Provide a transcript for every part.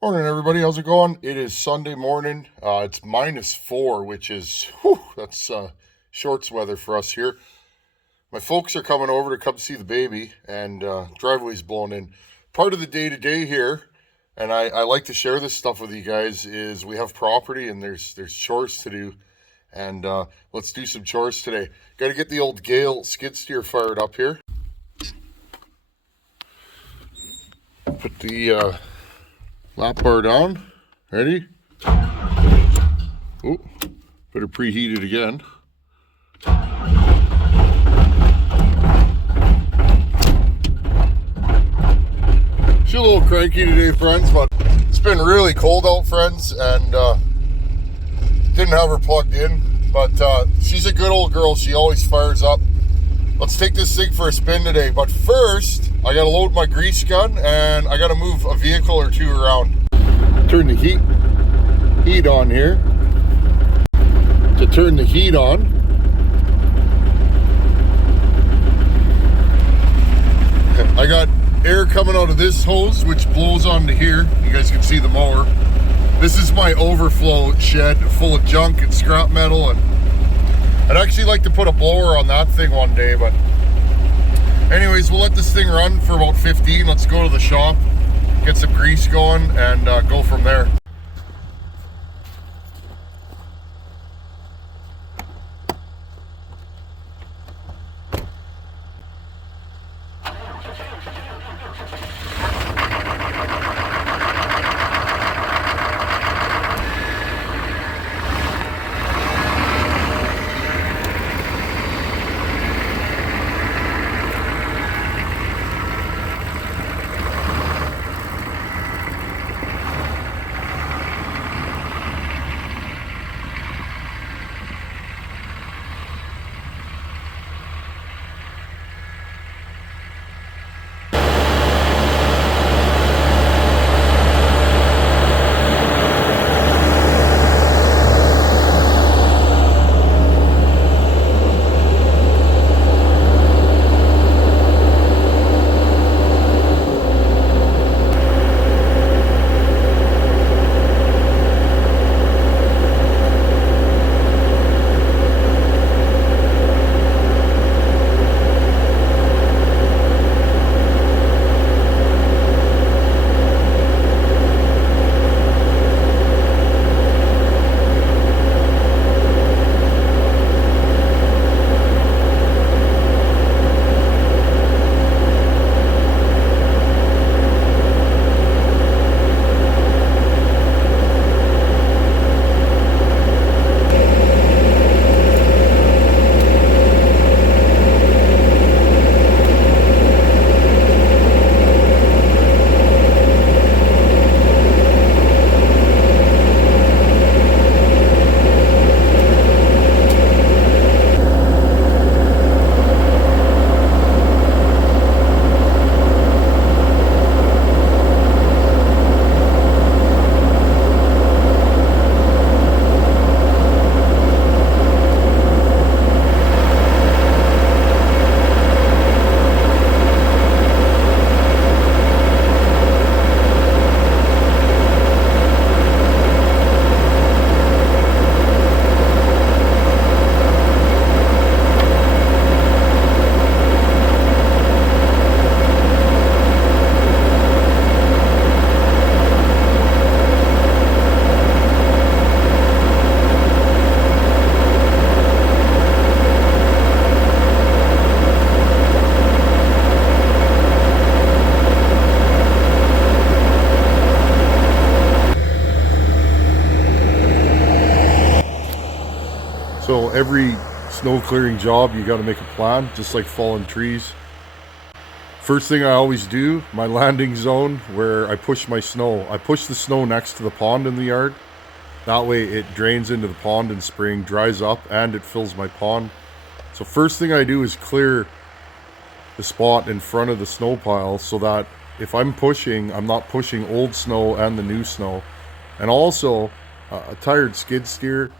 Morning, everybody. How's it going? It is Sunday morning. It's -4, which is, that's shorts weather for us here. My folks are coming over to come see the baby, and driveway's blown in. Part of the day to day here, and I like to share this stuff with you guys, is we have property and there's chores to do, and let's do some chores today. Got to get the old Gale skid steer fired up here. Put the lap bar down. Ready? Oh, better preheat it again. She's a little cranky today, friends, but it's been really cold out, friends, and didn't have her plugged in, but she's a good old girl. She always fires up. Let's take this thing for a spin today, but first I gotta load my grease gun and I gotta move a vehicle or two around. Turn the heat on here. To turn the heat on, I got air coming out of this hose which blows onto here. You guys can see the mower. This is my overflow shed full of junk and scrap metal, and I'd actually like to put a blower on that thing one day, but anyways, we'll let this thing run for about 15. Let's go to the shop, get some grease going, and go from there. So every snow clearing job, you got to make a plan, just like falling trees. First thing I always do, my landing zone where I push my snow. I push the snow next to the pond in the yard. That way it drains into the pond in spring, dries up, and it fills my pond. So first thing I do is clear the spot in front of the snow pile so that if I'm pushing, I'm not pushing old snow and the new snow. And also, a tired skid steer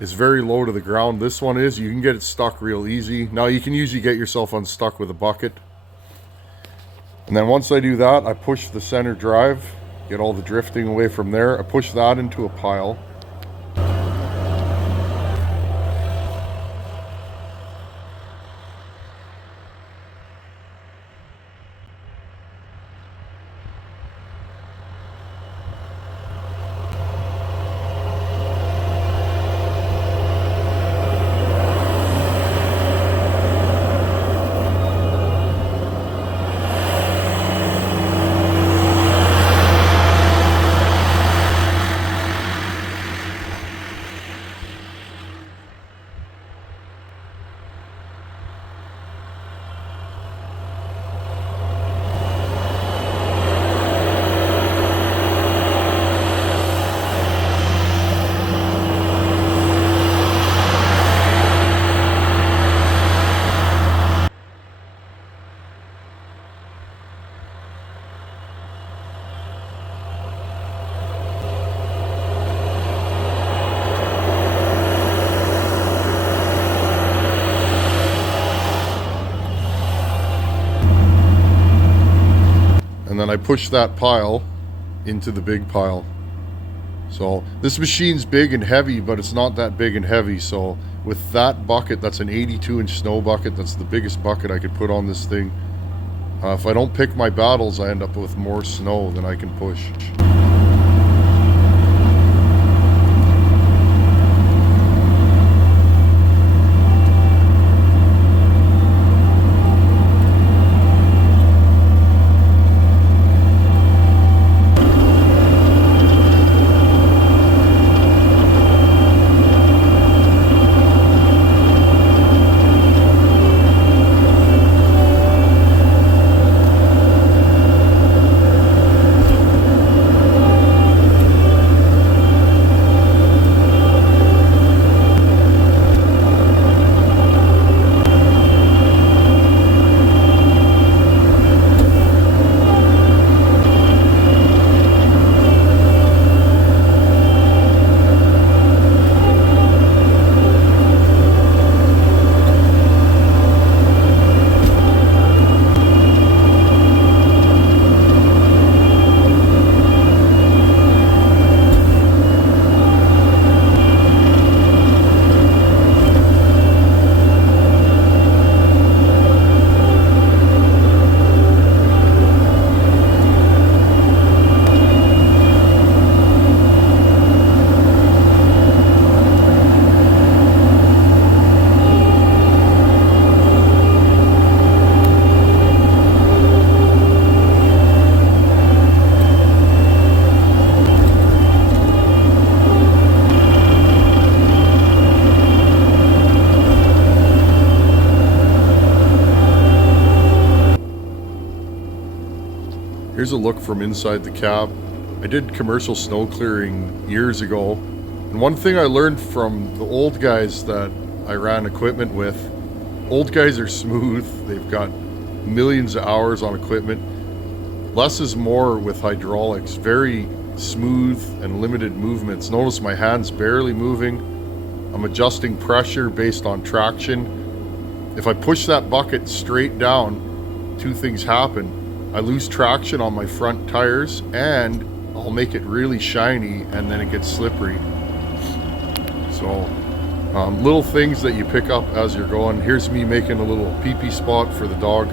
is very low to the ground. This one is, you can get it stuck real easy. Now you can usually get yourself unstuck with a bucket. And then once I do that, I push the center drive Get all the drifting away from there. I push that into a pile. And then I push that pile into the big pile. So this machine's big and heavy, but it's not that big and heavy. So with that bucket, that's an 82-inch snow bucket. That's the biggest bucket I could put on this thing. If I don't pick my battles, I end up with more snow than I can push. Here's a look from inside the cab. I did commercial snow clearing years ago, and one thing I learned from the old guys that I ran equipment with, old guys are smooth. They've got millions of hours on equipment. Less is more with hydraulics. Very smooth and limited movements. Notice my hand's barely moving. I'm adjusting pressure based on traction. If I push that bucket straight down, two things happen. I lose traction on my front tires, and I'll make it really shiny, and then it gets slippery. So little things that you pick up as you're going. Here's me making a little pee-pee spot for the dog.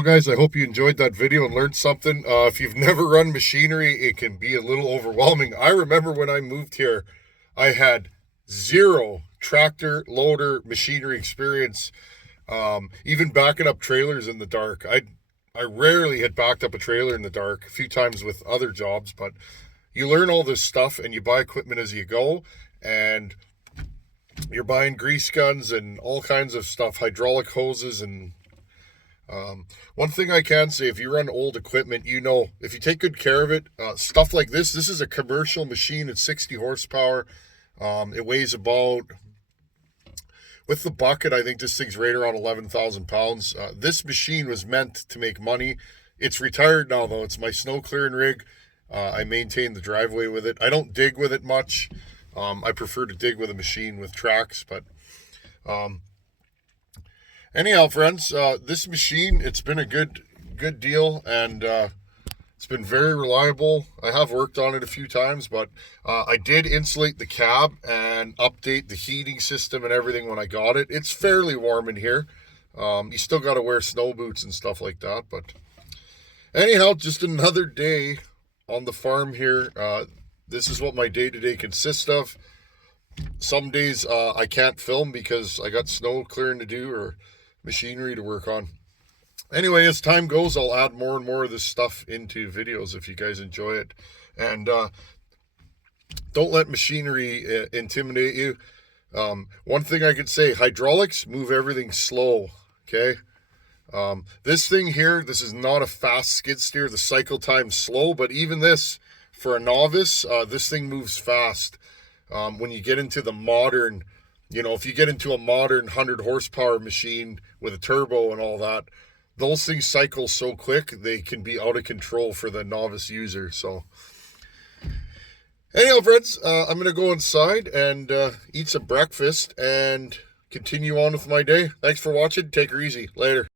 Well, guys, I hope you enjoyed that video and learned something. If you've never run machinery, it can be a little overwhelming. I remember when I moved here, I had zero tractor, loader, machinery experience. Even backing up trailers in the dark. I rarely had backed up a trailer in the dark, a few times with other jobs, but you learn all this stuff and you buy equipment as you go, and you're buying grease guns and all kinds of stuff, hydraulic hoses. And one thing I can say, if you run old equipment, you know, if you take good care of it, stuff like this is a commercial machine. It's 60 horsepower. It weighs about, with the bucket, I think this thing's right around 11,000 pounds. This machine was meant to make money. It's retired now, though. It's my snow clearing rig. I maintain the driveway with it. I don't dig with it much. I prefer to dig with a machine with tracks, but anyhow, friends, this machine, it's been a good deal, and it's been very reliable. I have worked on it a few times, but I did insulate the cab and update the heating system and everything when I got it. It's fairly warm in here. You still got to wear snow boots and stuff like that, but anyhow, just another day on the farm here. This is what my day-to-day consists of. Some days I can't film because I got snow clearing to do or machinery to work on. Anyway, as time goes, I'll add more and more of this stuff into videos if you guys enjoy it. And don't let machinery intimidate you. One thing I could say, hydraulics move everything slow, okay? This thing here, this is not a fast skid steer. The cycle time's slow, but even this, for a novice, this thing moves fast. When you get into the modern, you know, if you get into a modern 100 horsepower machine with a turbo and all that, those things cycle so quick, they can be out of control for the novice user. So anyhow, friends, I'm going to go inside and eat some breakfast and continue on with my day. Thanks for watching. Take her easy. Later.